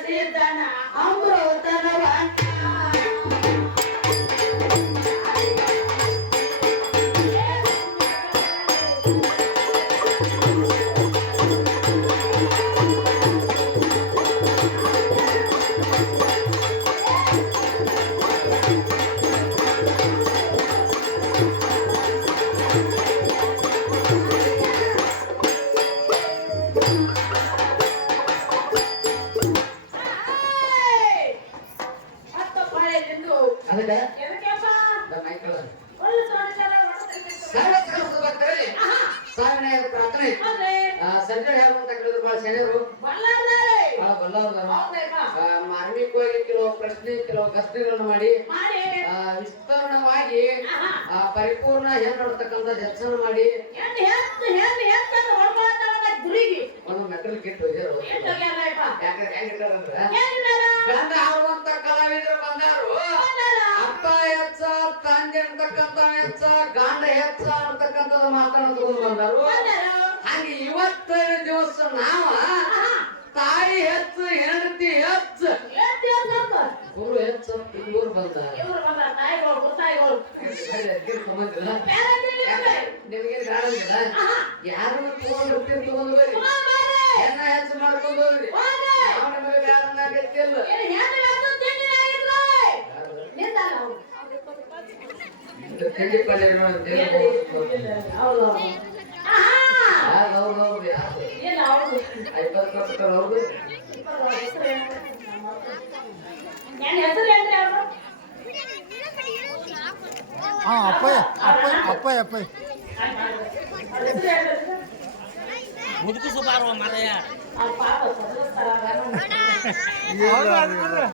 ಸಿದ್ದನ ಅಮೃತನವನ್ನ ಮಾರ್ಮಿಕವಾಗಿ ಕೆಲವು ಪ್ರಶ್ನೆ ಕೆಲವು ಕಷ್ಟಗಳನ್ನು ಮಾಡಿ ವಿಸ್ತರಣವಾಗಿ ಪರಿಪೂರ್ಣ ಏನ್ತಕ್ಕಂಥ ಹೆಚ್ಚನ ಮಾಡಿ ಒಂದು ಮೆಟಲ್ ಕಿಟ್ ಗಂಡ ಆಡುವಂತ ಕಲಾವಿದರು ಬಂದಾರು ಅಪ್ಪ ಹೆಚ್ಚ ತಂದೆ ಅಂತಕ್ಕಂಥ ಹೆಚ್ಚ ಗಂಡ ಹೆಚ್ಚ ಅಂತಕ್ಕಂಥದ್ದು ಮಾತಾಡೋದು ಬಂದಾರು ಹಾಗೆ ಇವತ್ತಿನ ದಿವಸ ನಾವ ತಾಯಿ ಹೆಚ್ಚು ಹೆಂಡತಿ ಹೆಚ್ಚು ಗುರು ಹೆಚ್ಚು ಇವ್ರು ಬಂದಾರ ನಿಮಗೆ ಕಾಣಿಲ್ಲ ಯಾರು ತಗೊಂಡು ಬರ್ರಿ ಹೆಣ್ಣ ಹೆಚ್ಚು ಮಾಡ್ಕೊಂಡು ಹೋಗ್ರಿ ನಮಗೆ ಯಾರನ್ನಾಗತ್ತಿಲ್ಲ ತಿಂಡಿ ಪಲ್ಯ ಮುದುಕು ಸುಮಾರು ಮಾರಯ್ಯ